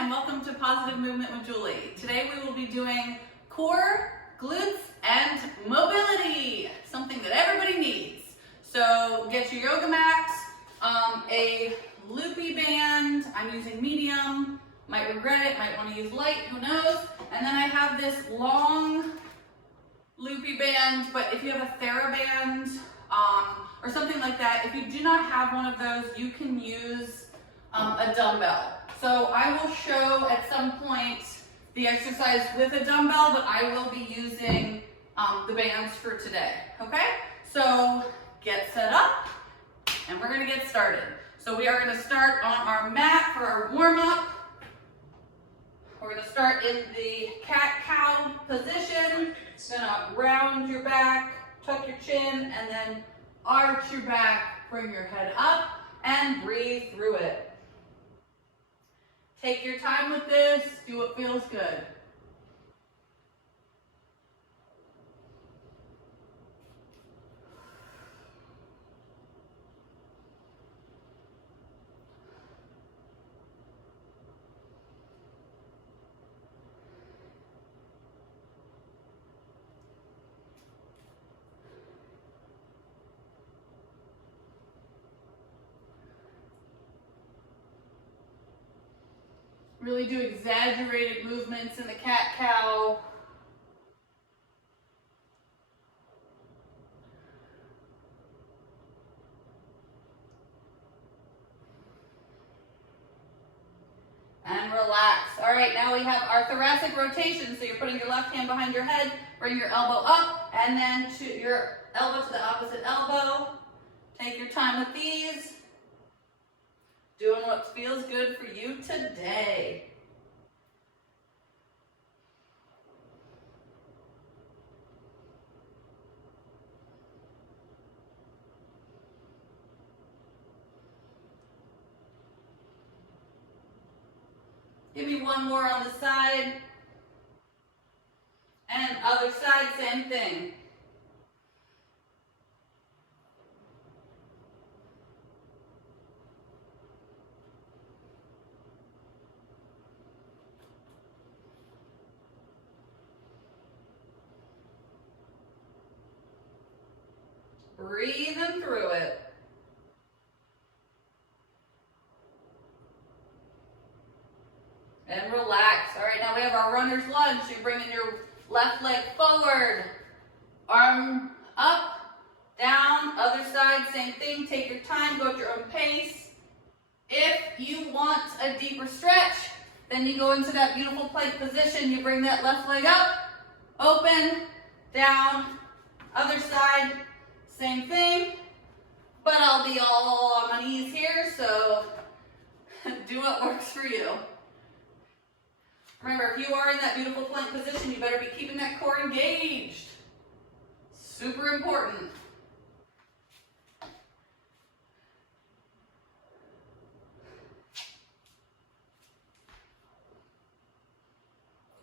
and welcome to Positive Movement with Julie. Today we will be doing core, glutes, and mobility, something that everybody needs. So get your yoga mat, a loopy band. I'm using medium, might regret it, might want to use light, who knows. And then I have this long loopy band, but if you have a TheraBand or something like that, if you do not have one of those, you can use a dumbbell. So I will show at some point the exercise with a dumbbell, but I will be using the bands for today, okay? So get set up and we're gonna get started. So we are gonna start on our mat for our warm-up. We're gonna start in the cat-cow position. Gonna round your back, tuck your chin, and then arch your back, bring your head up, and breathe through it. Take your time with this, do what feels good. Really do exaggerated movements in the cat-cow. And relax. All right, now we have our thoracic rotation. So you're putting your left hand behind your head, bring your elbow up, and then to your elbow to the opposite elbow. Take your time with these. Doing what feels good for you today. Give me one more on the side. And other side, same thing. Breathing through it. And relax. All right, now we have our runner's lunge. So you're bringing your left leg forward. Arm up, down, other side, same thing. Take your time, go at your own pace. If you want a deeper stretch, then you go into that beautiful plank position. You bring that left leg up, open, down, other side, same thing, but I'll be all on my knees here, so do what works for you. Remember, if you are in that beautiful plank position, you better be keeping that core engaged. Super important.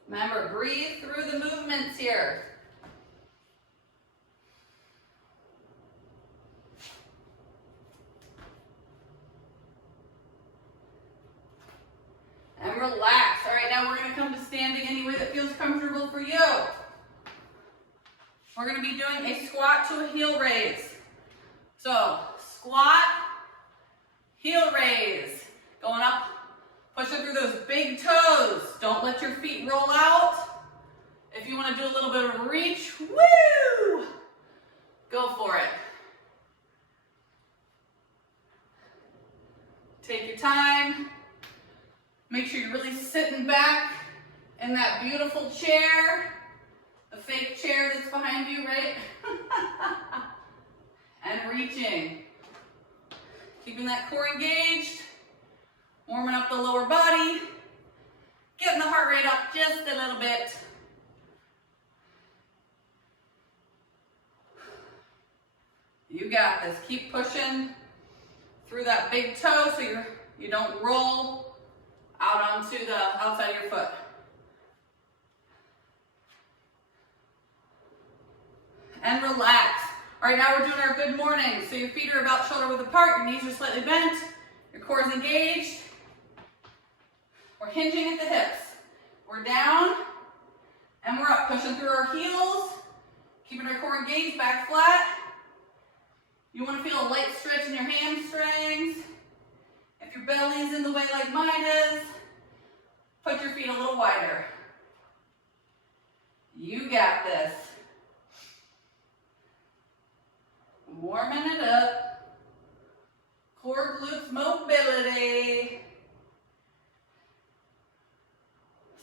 Remember, breathe through the movements here. And relax. All right, now we're going to come to standing any way that feels comfortable for you. We're going to be doing a squat to a heel raise. So, squat, heel raise. Going up, pushing through those big toes. Don't let your feet roll out. If you want to do a little bit of a reach, woo! Go for it. Take your time. Make sure you're really sitting back in that beautiful chair, the fake chair that's behind you, right? And reaching. Keeping that core engaged, warming up the lower body, getting the heart rate up just a little bit. You got this. Keep pushing through that big toe so you don't roll out onto the outside of your foot. And relax. All right, now we're doing our good morning. So your feet are about shoulder width apart, your knees are slightly bent, your core is engaged. We're hinging at the hips. We're down and we're up, pushing through our heels, keeping our core engaged, back flat. You want to feel a light stretch in your hamstrings. If your belly is in the way like mine is, put your feet a little wider. You got this. Warming it up. Core glutes mobility.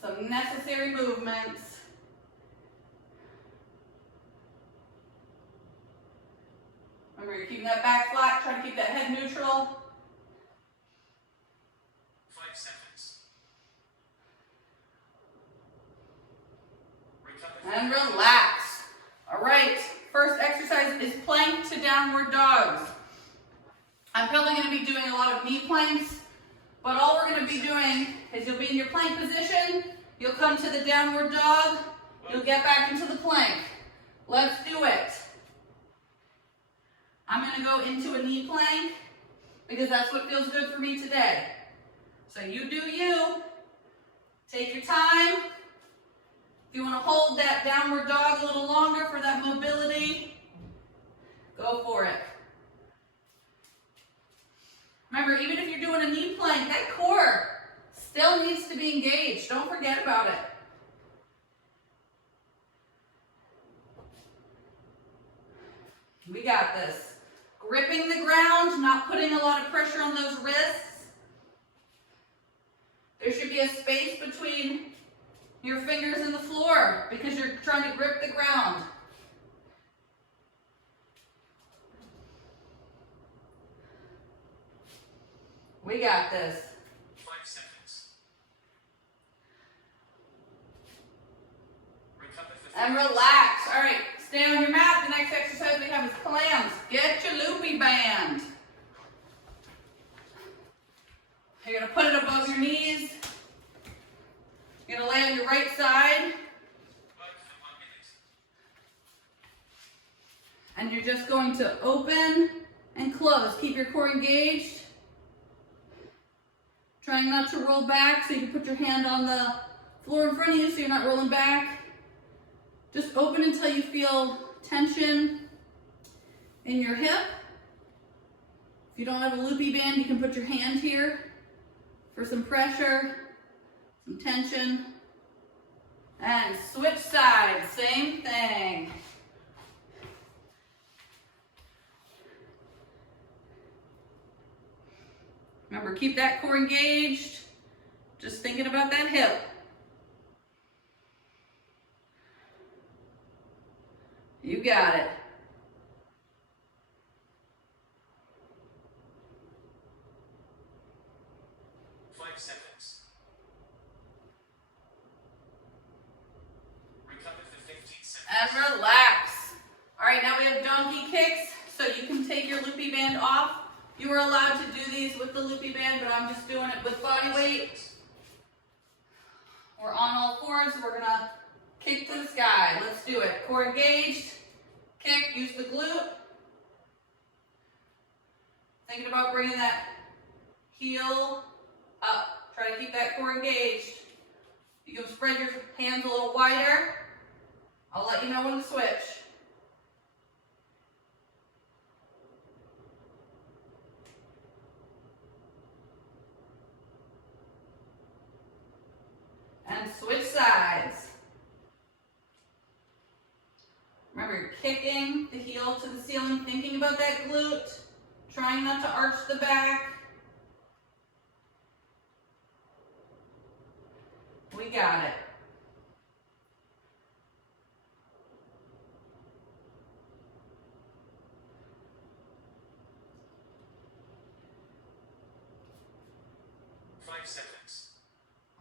Some necessary movements. Remember, you're keeping that back flat, trying to keep that head neutral. 5 seconds. And relax. All right, first exercise is plank to downward dogs. I'm probably going to be doing a lot of knee planks, but all we're going to be doing is you'll be in your plank position, you'll come to the downward dog, you'll get back into the plank. Let's do it. I'm going to go into a knee plank because that's what feels good for me today. So you do you. Take your time. If you want to hold that downward dog a little longer for that mobility, go for it. Remember, even if you're doing a knee plank, that core still needs to be engaged. Don't forget about it. We got this. Gripping the ground, not putting a lot of pressure on those wrists. There should be a space between your fingers and the floor because you're trying to grip the ground. We got this. 5 seconds. Recover for 5 And relax. All right, stay on your mat. The next exercise we have is clams. Get your loopy band. You're going to put it above your knees. You're going to lay on your right side. And you're just going to open and close. Keep your core engaged. Trying not to roll back so you can put your hand on the floor in front of you so you're not rolling back. Just open until you feel tension in your hip. If you don't have a loopy band, you can put your hand here for some pressure, some tension. And switch sides, same thing. Remember, keep that core engaged. Just thinking about that hip. You got it. seconds. Recover for 15 seconds. And relax. All right, now we have donkey kicks, so you can take your loopy band off. You are allowed to do these with the loopy band, but I'm just doing it with body weight. We're on all fours. We're gonna kick to the sky. Let's do it. Core engaged. Kick. Use the glute. Thinking about bringing that heel up. Try to keep that core engaged. You can spread your hands a little wider. I'll let you know when to switch. And switch sides. Remember, you're kicking the heel to the ceiling, thinking about that glute, trying not to arch the back. We got it. Seconds.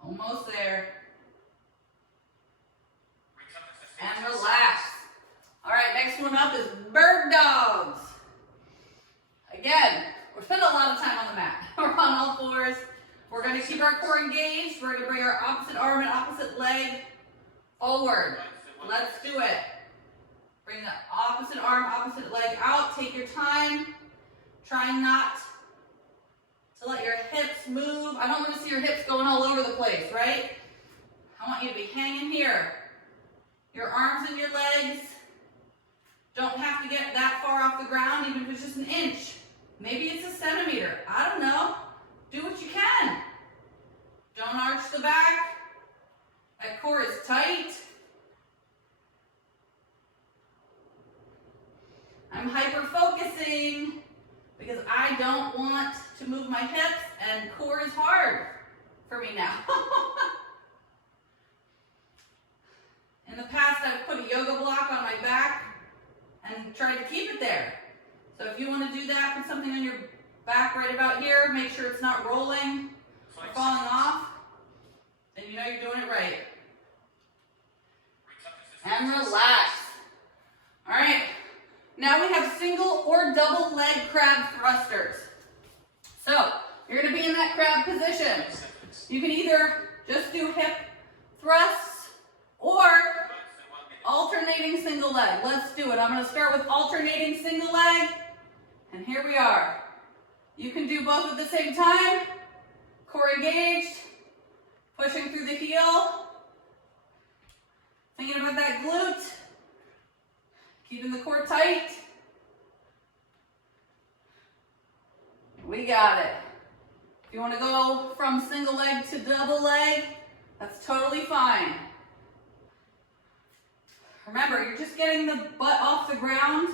Almost there. Recover for 15 And relax. All right, next one up is bird dogs. Again, we're spending a lot of time on the mat. We're on all fours. We're going to keep our core engaged. We're going to bring our opposite arm and opposite leg forward. Let's do it. Bring the opposite arm, opposite leg out. Take your time. Try not to let your hips move. I don't want to see your hips going all over the place, right? I want you to be hanging here. Your arms and your legs don't have to get that far off the ground, even if it's just an inch. Maybe it's a centimeter. I don't know. Do what you can. Don't arch the back. That core is tight. I'm hyper-focusing because I don't want to move my hips, and core is hard for me now. In the past, I've put a yoga block on my back and tried to keep it there. So if you want to do that, put something on your back right about here. Make sure it's not rolling or falling off. Then you know you're doing it right. And relax. All right. Now we have single or double leg crab thrusters. So you're going to be in that crab position. You can either just do hip thrusts or alternating single leg. Let's do it. I'm going to start with alternating single leg. And here we are. You can do both at the same time. Core engaged. Pushing through the heel. Thinking about that glute. Keeping the core tight. We got it. If you want to go from single leg to double leg, that's totally fine. Remember, you're just getting the butt off the ground.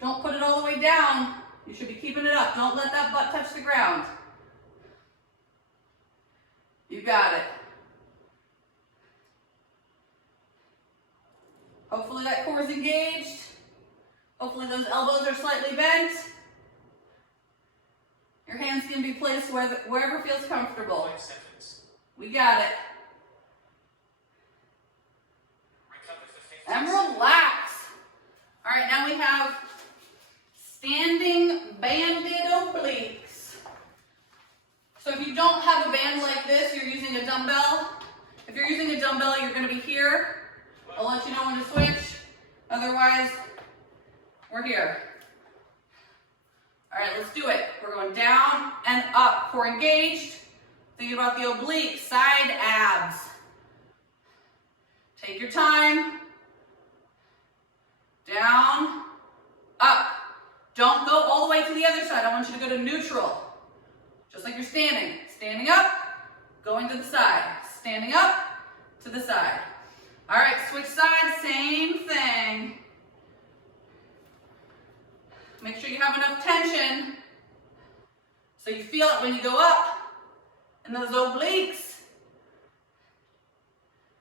Don't put it all the way down. You should be keeping it up. Don't let that butt touch the ground. You got it. Hopefully that core is engaged. Hopefully those elbows are slightly bent. Your hands can be placed wherever feels comfortable. 5 seconds. We got it. Recover for 15 And seconds. relax. All right, now we have standing banded obliques. So if you don't have a band like this, you're using a dumbbell. If you're using a dumbbell, you're going to be here. I'll let you know when to switch. Otherwise, we're here. All right, let's do it. We're going down and up. Core engaged. Thinking about the obliques, side abs. Take your time. Down, up. Don't go all the way to the other side. I want you to go to neutral. Just like you're standing. Standing up, going to the side. Standing up, to the side. All right, switch sides, same thing. Make sure you have enough tension so you feel it when you go up in those obliques.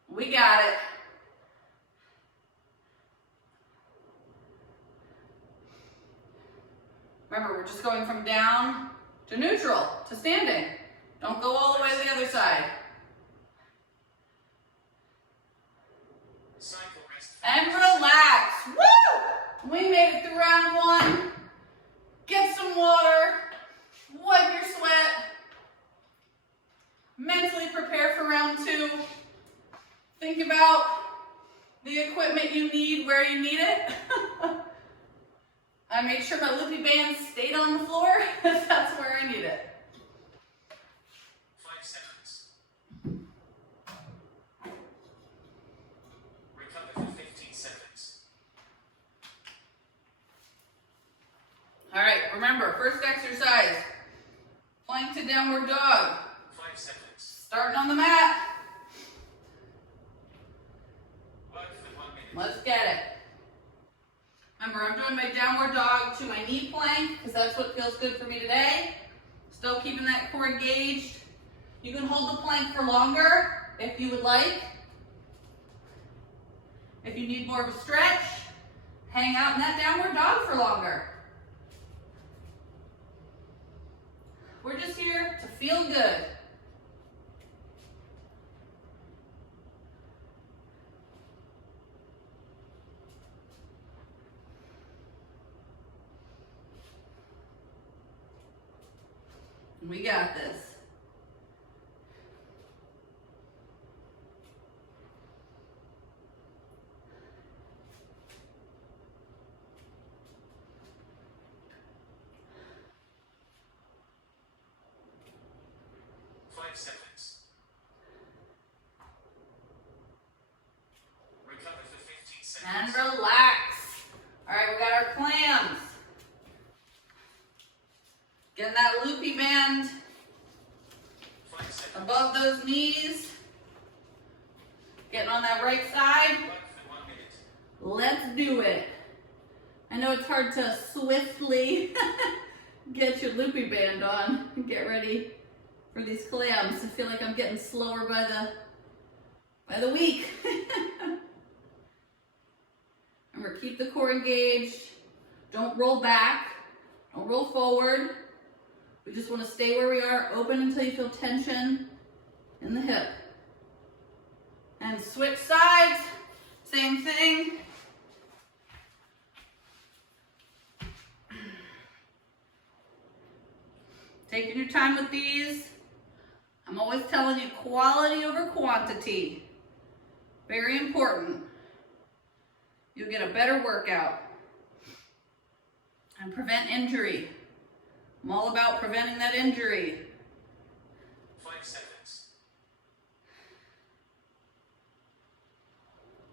We got it. Remember, we're just going from down to neutral, to standing. Don't go all the way to the other side. Cycle rest. And relax. Woo! We made it through round one. Get some water. Wipe your sweat. Mentally prepare for round two. Think about the equipment you need where you need it. I made sure my loopy band stayed on the floor because that's where I need it. 5 seconds. Recover for 15 seconds. All right, remember, first exercise, plank to downward dog. 5 seconds. Starting on the mat. Work for 1 minute. Let's get it. Remember, I'm doing my downward dog to my knee plank because that's what feels good for me today. Still keeping that core engaged. You can hold the plank for longer if you would like. If you need more of a stretch, hang out in that downward dog for longer. We're just here to feel good. We got this. 5 seconds. Recover for 15 seconds. And relax. All right, we got our clams. Getting that loopy band 5 seconds. above those knees. Getting on that right side. Work for 1 minute. Let's do it. I know it's hard to swiftly get your loopy band on and get ready for these clams. I feel like I'm getting slower by the week. Remember, keep the core engaged. Don't roll back. Don't roll forward. We just want to stay where we are, open until you feel tension in the hip. And switch sides, same thing. Taking your time with these. I'm always telling you quality over quantity. Very important. You'll get a better workout and prevent injury. I'm all about preventing that injury. 5 seconds.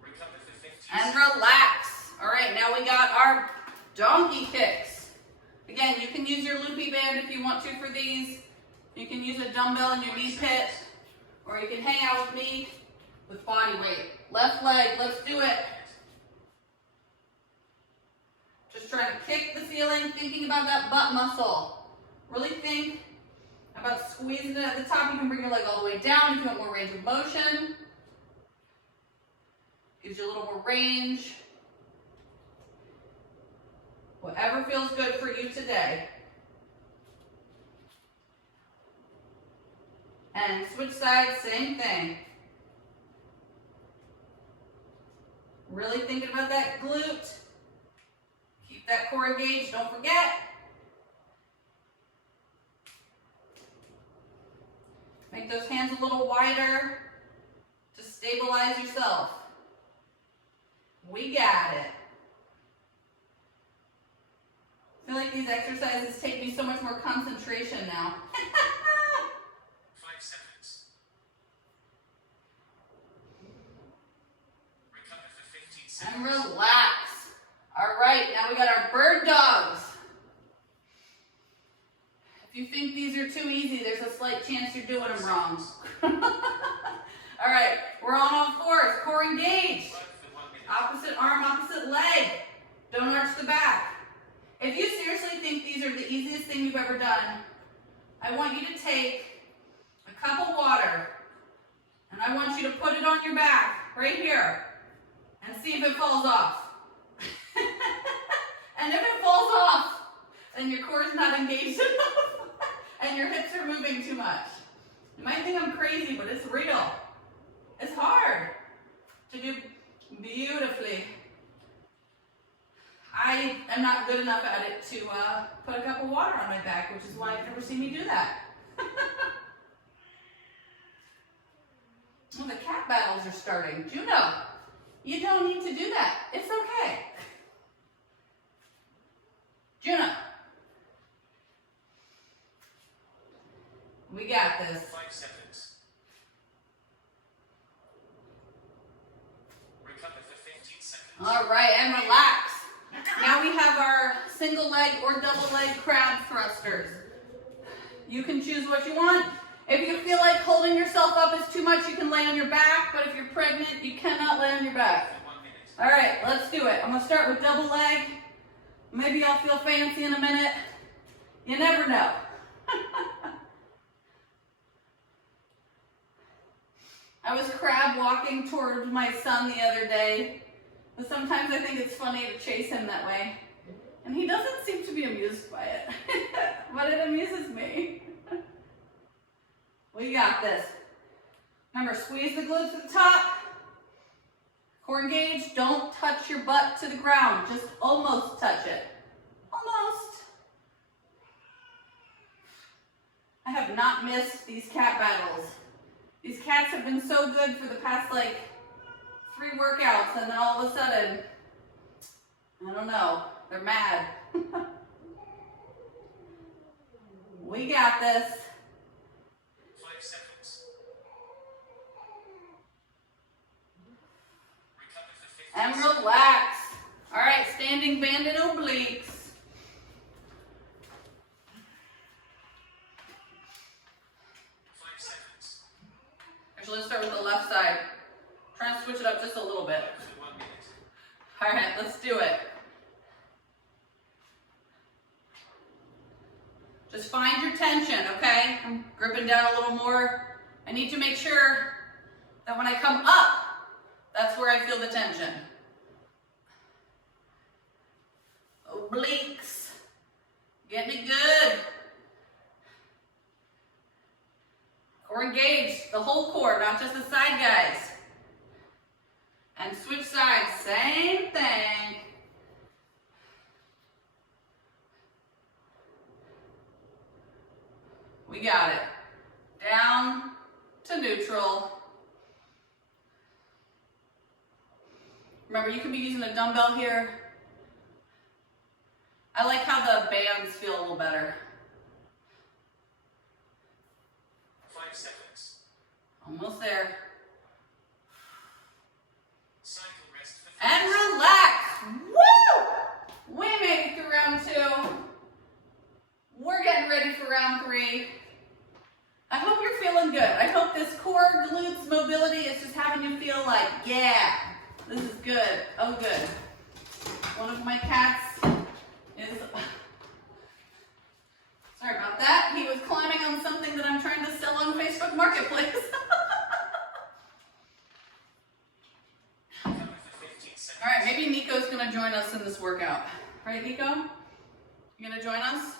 Recover for 15 And seconds. relax. All right, now we got our donkey kicks. Again, you can use your loopy band if you want to for these. You can use a dumbbell in your knee pit, or you can hang out with me with body weight. Left leg, let's do it. Just trying to kick the ceiling, thinking about that butt muscle. Really think about squeezing it at the top. You can bring your leg all the way down if you want more range of motion. Gives you a little more range. Whatever feels good for you today. And switch sides, same thing. Really thinking about that glute. Keep that core engaged, don't forget. Make those hands a little wider to stabilize yourself. We got it. I feel like these exercises take me so much more concentration now. 5 seconds. Recover for 15 seconds. And relax. All right, now we got our bird dogs. If you think these are too easy, there's a slight chance you're doing them wrong. All right, we're on all fours. Core engaged. Work for 1 minute. Opposite arm, opposite leg. Don't arch the back. If you seriously think these are the easiest thing you've ever done, I want you to take a cup of water and I want you to put it on your back right here and see if it falls off. And if it falls off, then your core is not engaged enough and your hips are moving too much. You might think I'm crazy, but it's real. It's hard to do beautifully. I am not good enough at it to put a cup of water on my back, which is why you've never seen me do that. Well, the cat battles are starting. Juno, you don't need to do that. It's okay. Juno. We got this. 5 seconds. Recover for 15 seconds. All right, and relax. Now we have our single leg or double leg crab thrusters. You can choose what you want. If you feel like holding yourself up is too much, you can lay on your back, but if you're pregnant, you cannot lay on your back. For 1 minute. All right, let's do it. I'm gonna start with double leg. Maybe I'll feel fancy in a minute. You never know. I was crab walking toward my son the other day, but sometimes I think it's funny to chase him that way. And he doesn't seem to be amused by it, but it amuses me. We got this. Remember, squeeze the glutes at the top. Core engaged, don't touch your butt to the ground, just almost touch it. Almost. I have not missed these cat battles. These cats have been so good for the past like 3 workouts, and then all of a sudden, I don't know, they're mad. We got this. 5 seconds. And relax. All right, standing banded obliques. 5 seconds. Actually, let's start with the left side. Trying to switch it up just a little bit. Work for 1 minute. All right, let's do it. Just find your tension, okay? I'm gripping down a little more. I need to make sure that when I come up, that's where I feel the tension. Obliques. Get me good. Core engaged, the whole core, not just the side guys. And switch sides, same thing. We got it. Down to neutral. Remember, you can be using a dumbbell here. I like how the bands feel a little better. 5 seconds. Almost there. Cycle rest for 3 And relax. Woo! We made it through round 2. We're getting ready for round 3. I hope you're feeling good. I hope this core glutes mobility is just having you feel like, yeah, this is good. Oh, good. One of my cats is, sorry about that. He was climbing on something that I'm trying to sell on Facebook Marketplace. Recover for 15 seconds. All right, maybe Nico's gonna join us in this workout. Right, Nico? You gonna join us?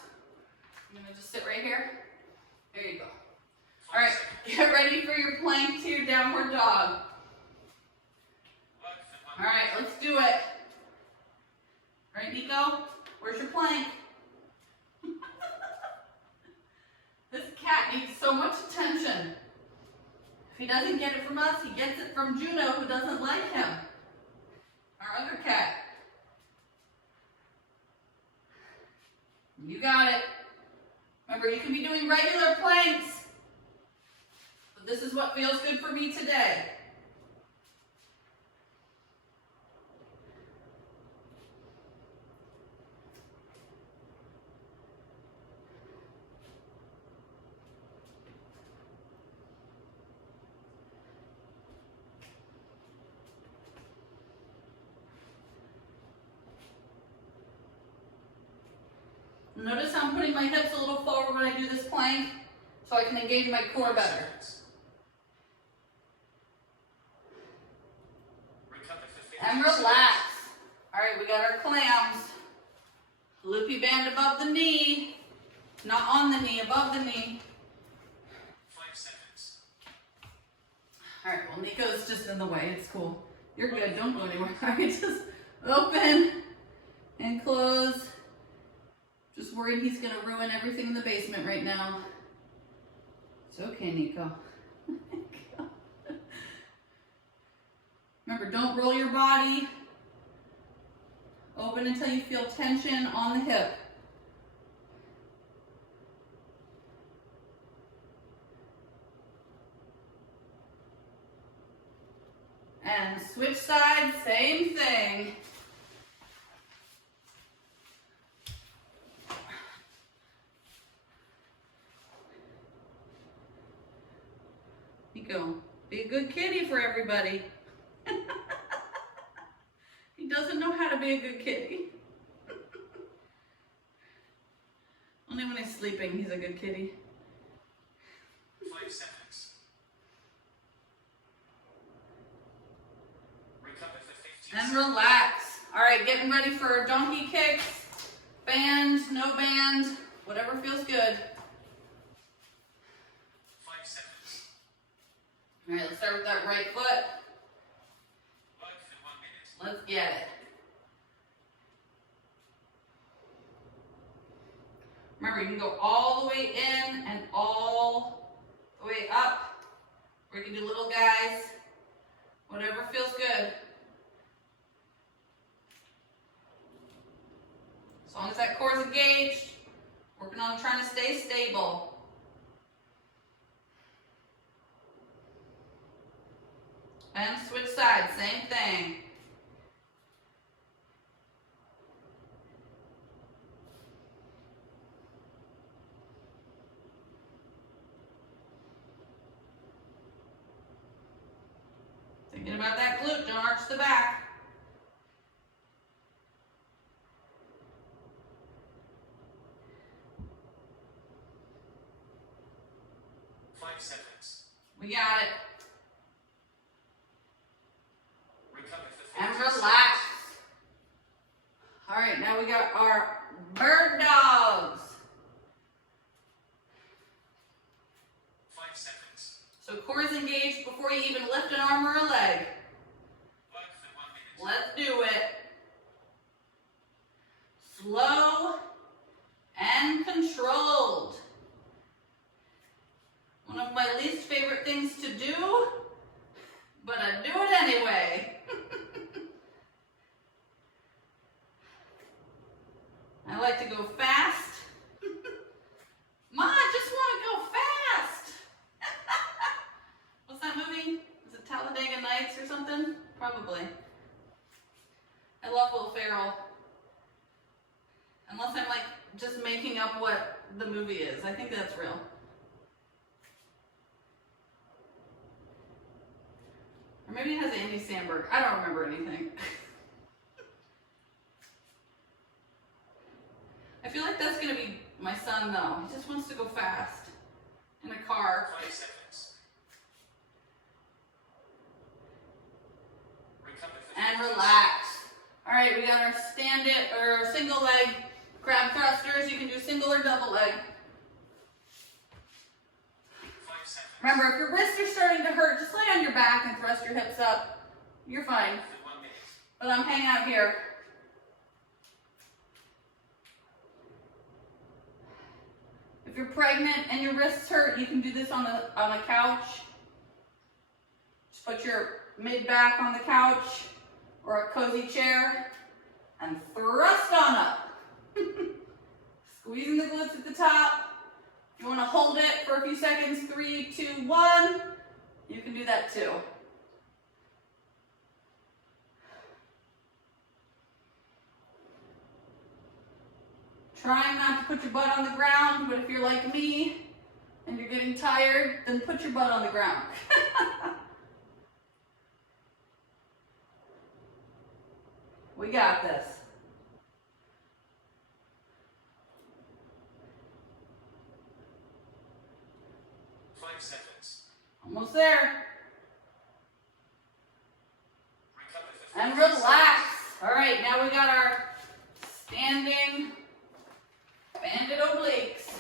I'm gonna just sit right here. There you go. 5 All right, seconds. get ready for your plank to your downward dog. Work for 1 All right, let's do it. All right, Nico, where's your plank? This cat needs so much attention. If he doesn't get it from us, he gets it from Juno, who doesn't like him. Our other cat. You got it. Remember, you can be doing regular planks, but this is what feels good for me today. Notice how I'm putting my hips a little forward when I do this plank, so I can engage my core better. seconds. Recover for 15 And relax. All right, we got our clams. Loopy band above the knee. Not on the knee, above the knee. 5 seconds. All right, well, Nico's just in the way. It's cool. You're good. Don't go anywhere. All right, just open and close. Just worried he's going to ruin everything in the basement right now. It's okay, Nico. Remember, don't roll your body. Open until you feel tension on the hip. And switch sides, same thing. Nico, be a good kitty for everybody. He doesn't know how to be a good kitty. Only when he's sleeping, he's a good kitty. 5 seconds. Recover for 15 And seconds. relax. All right, getting ready for donkey kicks, band, no band, whatever feels good. 5 seconds. All right, let's start with that right foot. Work for 1 minute. Let's get it. Remember, you can go all the way in and all the way up. Or you can do little guys. Whatever feels good. As long as that core is engaged, working on trying to stay stable. And switch sides, same thing. Thinking about that glute, don't arch the back. We got it. Recover for And 30 relax. All right, now we got our bird dogs. 5 seconds. So core is engaged before you even lift an arm or a leg. Work for 1 minute. Let's do it. Slow and controlled. One of my least favorite things to do, but I do it anyway. I like to go fast. Ma, I just want to go fast. What's that movie? Is it Talladega Nights or something? Probably. I love Will Ferrell. Unless I'm like just making up what the movie is. I think that's real. Or maybe it has Andy Samberg. I don't remember anything. I feel like that's going to be my son though. He just wants to go fast in a car. 5 seconds. Recover for And 30 relax. All right, we got our stand it or single leg crab thrusters. You can do single or double leg. 5 seconds. Remember, if your wrists are starting to hurt, just lay on your back and thrust your hips up. You're fine. For 1 minute. But I'm hanging out here. If you're pregnant and your wrists hurt, you can do this on a couch. Just put your mid back on the couch or a cozy chair and thrust on up. Squeezing the glutes at the top. If you want to hold it for a few seconds, 3, 2, 1, you can do that too. Trying not to put your butt on the ground, but if you're like me and you're getting tired, then put your butt on the ground. We got this. Seconds. Almost there. Recover for And 30 seconds. relax. All right, now we got our standing banded obliques.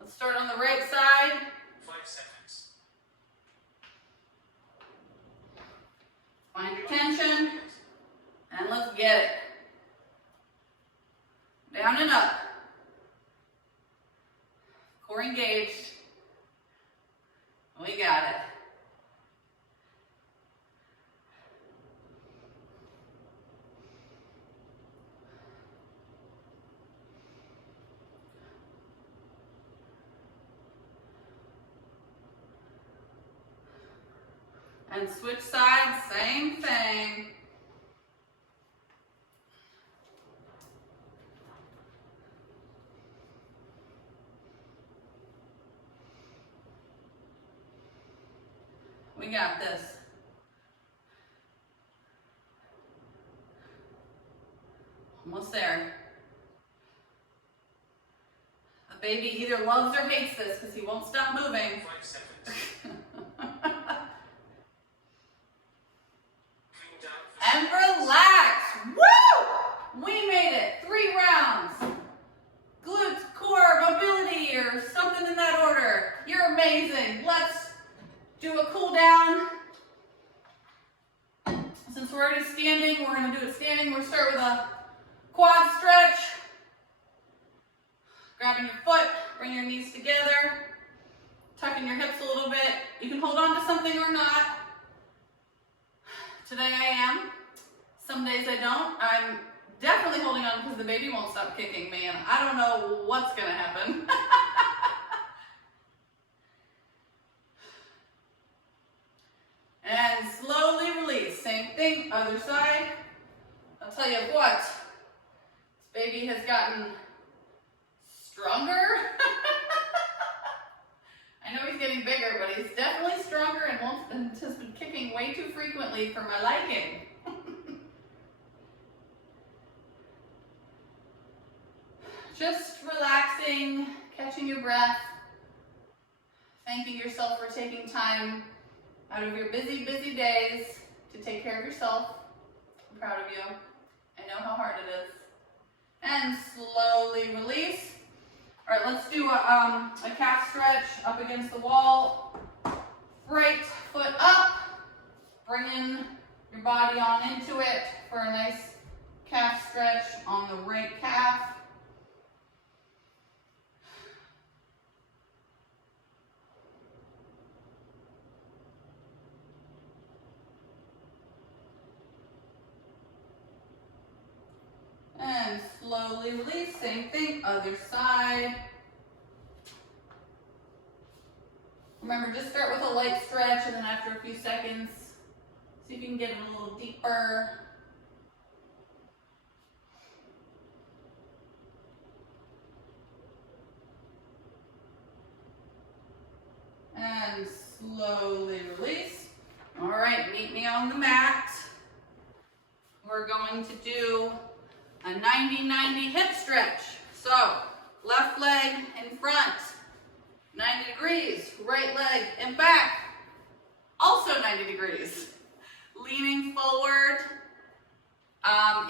Let's start on the right side. 5 seconds. Find your tension. And let's get it. Down and up. Core engaged. We got it. And switch sides, same thing. We got this. Almost there. The baby either loves or hates this because he won't stop moving. 5 seconds. Clean down for And relax. Woo! We made it. 3 rounds. Glutes, core, mobility, or something in that order. You're amazing. Let's do a cool down. Since we're already standing, we're going to do it standing. We'll start with a quad stretch. Grabbing your foot, bring your knees together, tucking your hips a little bit. You can hold on to something or not. Today I am. Some days I don't. I'm definitely holding on because the baby won't stop kicking me and I don't know what's going to happen. And slowly release. Same thing, other side. I'll tell you what, this baby has gotten stronger. I know he's getting bigger, but he's definitely stronger and has been kicking stretching way too frequently for my liking. Just relaxing, catching your breath, thanking yourself for taking time out of your busy, busy days to take care of yourself. I'm proud of you. I know how hard it is. And slowly release. All right, let's do a calf stretch up against the wall. Right foot up. Bringing your body on into it for a nice calf stretch on the right calf. And slowly release, same thing, other side. Remember, just start with a light stretch and then after a few seconds, see if you can get a little deeper. And slowly release. All right, meet me on the mat. We're going to do a 90-90 hip stretch. So, left leg in front, 90 degrees. Right leg in back, also 90 degrees. Leaning forward.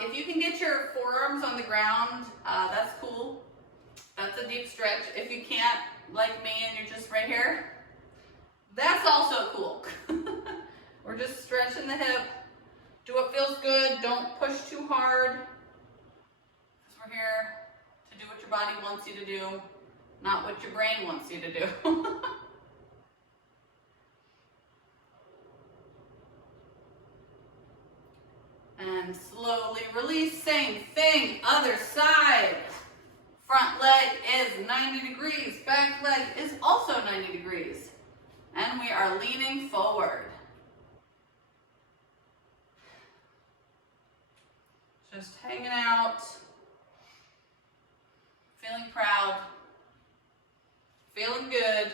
If you can get your forearms on the ground, that's cool. That's a deep stretch. If you can't, like me, and you're just right here, that's also cool. We're just stretching the hip. Do what feels good. Don't push too hard. Because we're here to do what your body wants you to do, not what your brain wants you to do. And slowly release, same thing, other side. Front leg is 90 degrees, back leg is also 90 degrees. And we are leaning forward. Just hanging out, feeling proud, feeling good.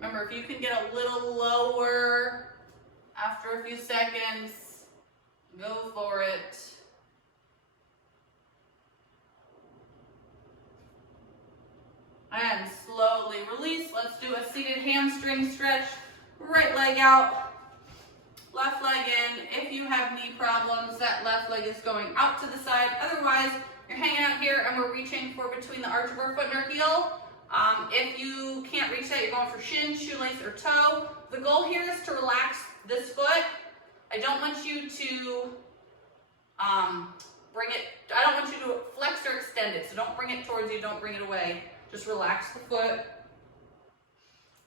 Remember, if you can get a little lower after a few seconds, go for it. And slowly release. Let's do a seated hamstring stretch. Right leg out, left leg in. If you have knee problems, that left leg is going out to the side. Otherwise, you're hanging out here and we're reaching for between the arch of our foot and our heel. If you can't reach that, you're going for shin, shoelace, or toe. The goal here is to relax this foot. I don't want you to I don't want you to flex or extend it. So don't bring it towards you, don't bring it away. Just relax the foot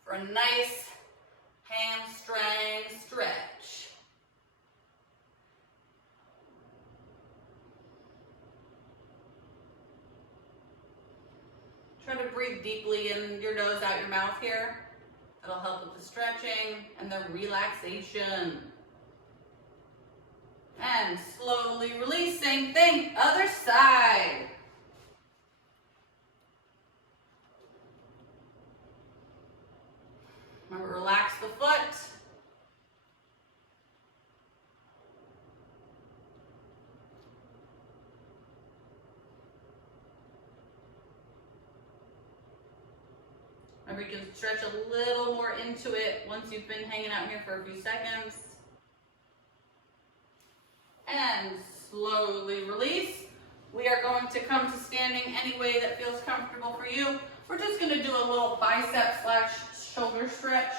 for a nice hamstring stretch. Try to breathe deeply in your nose, out your mouth here. That'll help with the stretching and the relaxation. And slowly release, same thing, other side. Remember, relax the foot. Remember, you can stretch a little more into it once you've been hanging out here for a few seconds. And slowly release. We are going to come to standing any way that feels comfortable for you. We're just going to do a little bicep / shoulder stretch.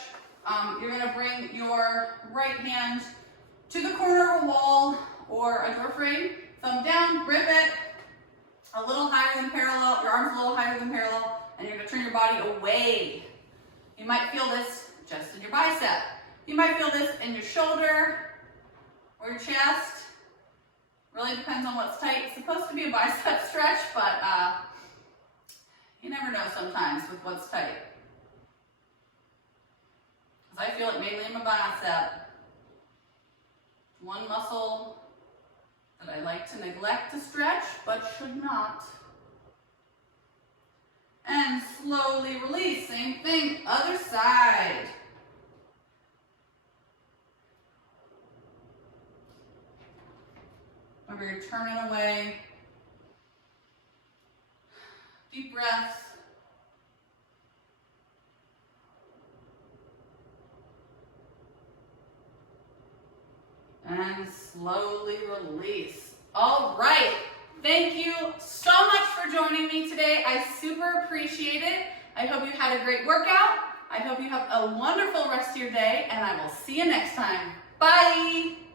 You're going to bring your right hand to the corner of a wall or a door frame. Thumb down, grip it a little higher than parallel, your arms a little higher than parallel, and you're going to turn your body away. You might feel this just in your bicep. You might feel this in your shoulder or your chest. Really depends on what's tight. It's supposed to be a bicep stretch, but you never know sometimes with what's tight. Because I feel it mainly in my bicep. One muscle that I like to neglect to stretch, but should not. and slowly release. Same thing, other side. Remember, you're turning away. Deep breaths. And slowly release. All right. Thank you so much for joining me today. I super appreciate it. I hope you had a great workout. I hope you have a wonderful rest of your day, and I will see you next time. Bye.